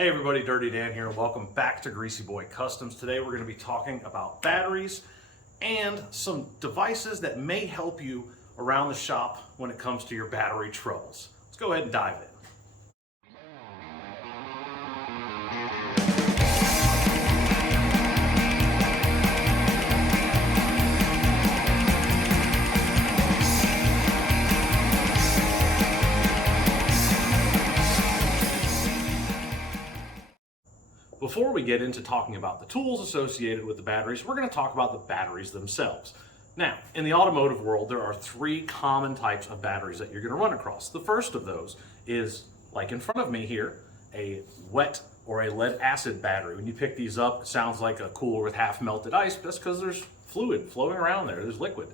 Hey everybody, Dirty Dan here, and welcome back to Greasy Boy Customs. Today we're going to be talking about batteries and some devices that may help you around the shop when it comes to your battery troubles. Let's go ahead and dive in. Before we get into talking about the tools associated with the batteries, we're going to talk about the batteries themselves. Now, in the automotive world, there are three common types of batteries that you're going to run across. The first of those is, like in front of me here, a wet or a lead acid battery. When you pick these up, it sounds like a cooler with half melted ice. That's because there's fluid floating around there. There's liquid.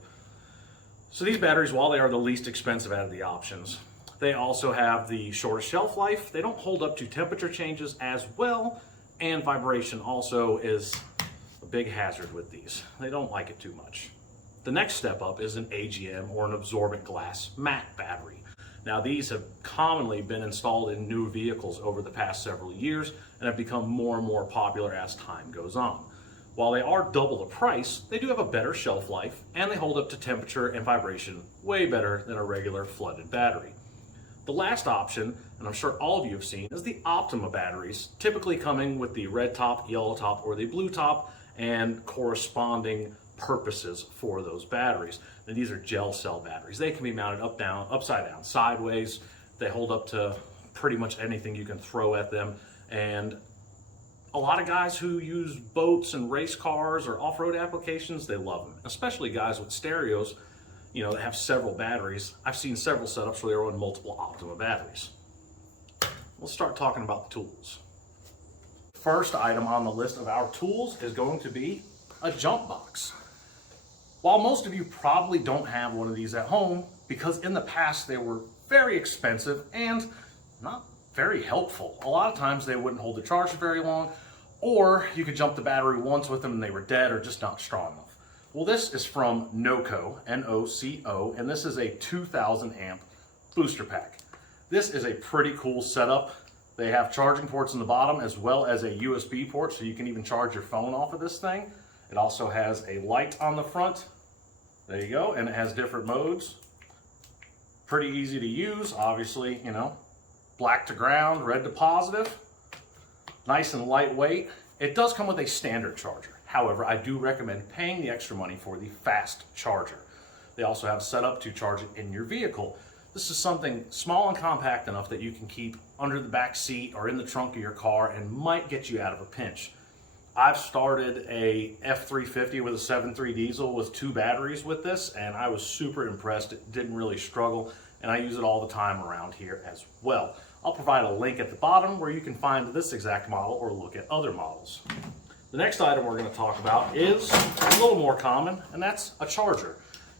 So these batteries, while they are the least expensive out of the options, they also have the shortest shelf life. They don't hold up to temperature changes as well. And vibration also is a big hazard with these. They don't like it too much. The next step up is an AGM or an absorbent glass matte battery. Now these have commonly been installed in new vehicles over the past several years and have become more and more popular as time goes on. While they are double the price, they do have a better shelf life and they hold up to temperature and vibration way better than a regular flooded battery. The last option, and I'm sure all of you have seen, is the Optima batteries, typically coming with the red top, yellow top, or the blue top, and corresponding purposes for those batteries. And these are gel cell batteries. They can be mounted up, down, upside down, sideways. They hold up to pretty much anything you can throw at them. And a lot of guys who use boats and race cars or off-road applications, they love them, especially guys with stereos, that have several batteries. I've seen several setups where they run multiple Optima batteries. Let's start talking about the tools. First item on the list of our tools is going to be a jump box. While most of you probably don't have one of these at home, because in the past they were very expensive and not very helpful. A lot of times they wouldn't hold the charge for very long, or you could jump the battery once with them and they were dead or just not strong enough. Well, this is from NOCO, N-O-C-O, and this is a 2000 amp booster pack. This is a pretty cool setup. They have charging ports in the bottom as well as a USB port, so you can even charge your phone off of this thing. It also has a light on the front. There you go, and it has different modes. Pretty easy to use, obviously, black to ground, red to positive. Nice and lightweight. It does come with a standard charger. However, I do recommend paying the extra money for the fast charger. They also have set up to charge it in your vehicle. This is something small and compact enough that you can keep under the back seat or in the trunk of your car and might get you out of a pinch. I've started a F350 with a 7.3 diesel with 2 batteries with this, and I was super impressed. It didn't really struggle, and I use it all the time around here as well. I'll provide a link at the bottom where you can find this exact model or look at other models. The next item we're going to talk about is a little more common, and that's a charger.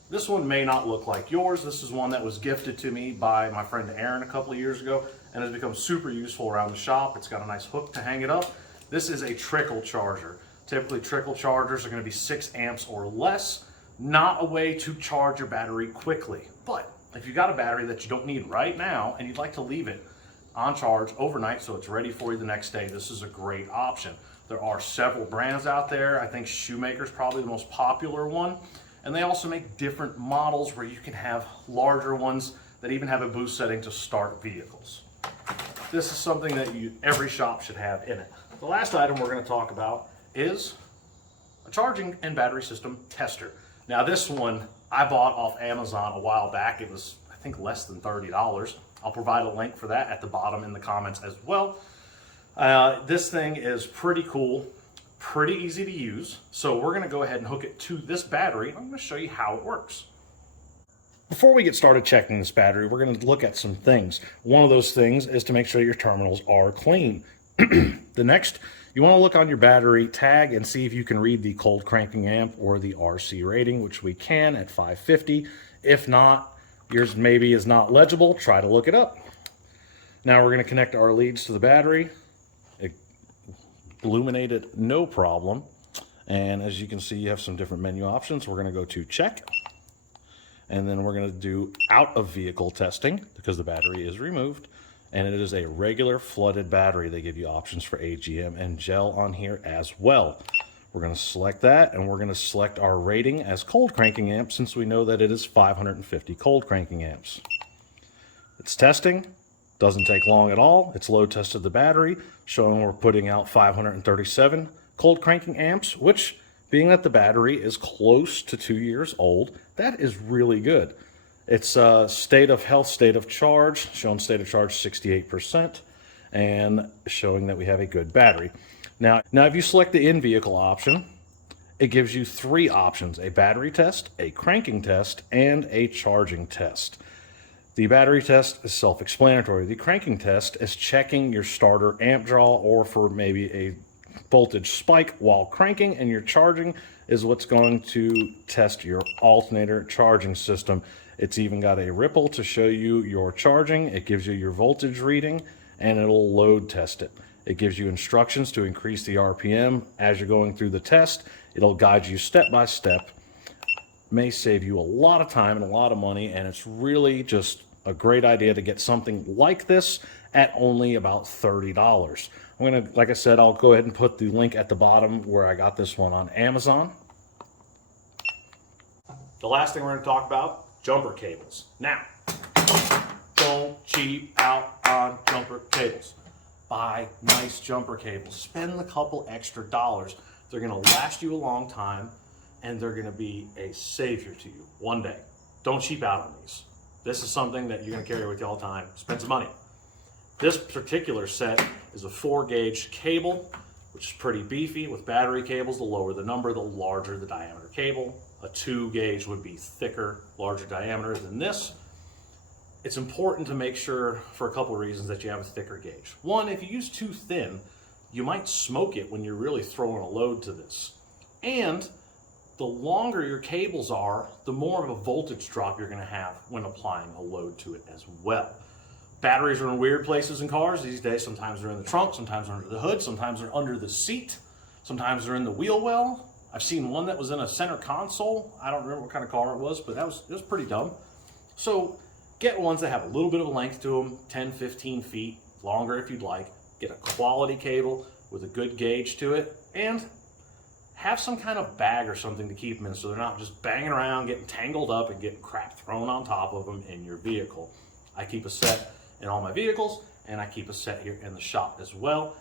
This one may not look like yours. This is one that was gifted to me by my friend Aaron a couple of years ago and has become super useful around the shop. It's got a nice hook to hang it up. This is a trickle charger. Typically trickle chargers are going to be 6 amps or less. Not a way to charge your battery quickly. But if you've got a battery that you don't need right now and you'd like to leave it on charge overnight so it's ready for you the next day, this is a great option. There are several brands out there. I think Shoemaker's probably the most popular one. And they also make different models where you can have larger ones that even have a boost setting to start vehicles. This is something that every shop should have in it. The last item we're going to talk about is a charging and battery system tester. Now this one I bought off Amazon a while back. It was, I think, less than $30. I'll provide a link for that at the bottom in the comments as well. This thing is pretty cool, pretty easy to use. So we're going to go ahead and hook it to this battery. I'm going to show you how it works. Before we get started checking this battery, we're going to look at some things. One of those things is to make sure your terminals are clean. The next, you want to look on your battery tag and see if you can read the cold cranking amp or the RC rating, which we can at 550. If not, yours maybe is not legible. Try to look it up. Now we're going to connect our leads to the battery. It illuminated no problem. And as you can see, you have some different menu options. We're going to go to check. And then we're going to do out of vehicle testing because the battery is removed. and it is a regular flooded battery. They give you options for AGM and gel on here as well. We're going to select that, and we're going to select our rating as cold cranking amps, since we know that it is 550 cold cranking amps. It's testing. Doesn't take long at all. It's load tested the battery, showing we're putting out 537 cold cranking amps, which, being that the battery is close to 2 years old, that is really good. It's state of health, state of charge, showing state of charge 68%, and showing that we have a good battery. Now if you select the in-vehicle option, it gives you 3 options: a battery test, a cranking test, and a charging test. The battery test is self-explanatory. The cranking test is checking your starter amp draw, or for maybe a voltage spike while cranking, and your charging is what's going to test your alternator charging system. It's even got a ripple to show you your charging. It gives you your voltage reading, and it'll load test it. It gives you instructions to increase the RPM as you're going through the test. It'll guide you step by step. May save you a lot of time and a lot of money, and it's really just a great idea to get something like this at only about $30. I'm gonna, like I said, I'll go ahead and put the link at the bottom where I got this one on Amazon. The last thing we're going to talk about, jumper cables. Now, don't cheap out on jumper cables. Buy nice jumper cables. Spend a couple extra dollars. They're going to last you a long time, and they're going to be a savior to you one day. Don't cheap out on these. This is something that you're going to carry with you all the time. Spend some money. This particular set is a 4-gauge cable, which is pretty beefy. With battery cables, the lower the number, the larger the diameter cable. A 2-gauge would be thicker, larger diameter than this. It's important to make sure, for a couple of reasons, that you have a thicker gauge. One, if you use too thin, you might smoke it when you're really throwing a load to this. And the longer your cables are, the more of a voltage drop you're going to have when applying a load to it as well. Batteries are in weird places in cars these days. Sometimes they're in the trunk, sometimes they're under the hood, sometimes they're under the seat, sometimes they're in the wheel well. I've seen one that was in a center console. I don't remember what kind of car it was, but it was pretty dumb. So get ones that have a little bit of a length to them, 10, 15 feet, longer if you'd like. Get a quality cable with a good gauge to it, and have some kind of bag or something to keep them in, so they're not just banging around, getting tangled up, and getting crap thrown on top of them in your vehicle. I keep a set in all my vehicles, and I keep a set here in the shop as well.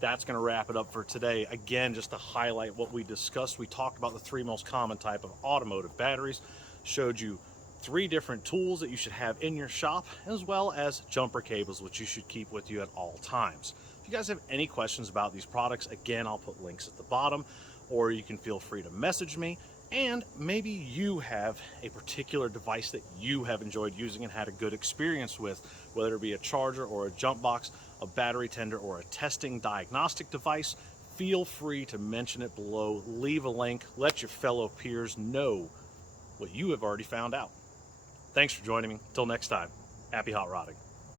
That's going to wrap it up for today. Again, just to highlight what we discussed, we talked about the 3 most common type of automotive batteries, showed you 3 different tools that you should have in your shop, as well as jumper cables, which you should keep with you at all times. If you guys have any questions about these products, again, I'll put links at the bottom, or you can feel free to message me. And maybe you have a particular device that you have enjoyed using and had a good experience with, whether it be a charger or a jump box, a battery tender, or a testing diagnostic device. Feel free to mention it below, leave a link, let your fellow peers know what you have already found out. Thanks for joining me. Till next time, happy hot rodding.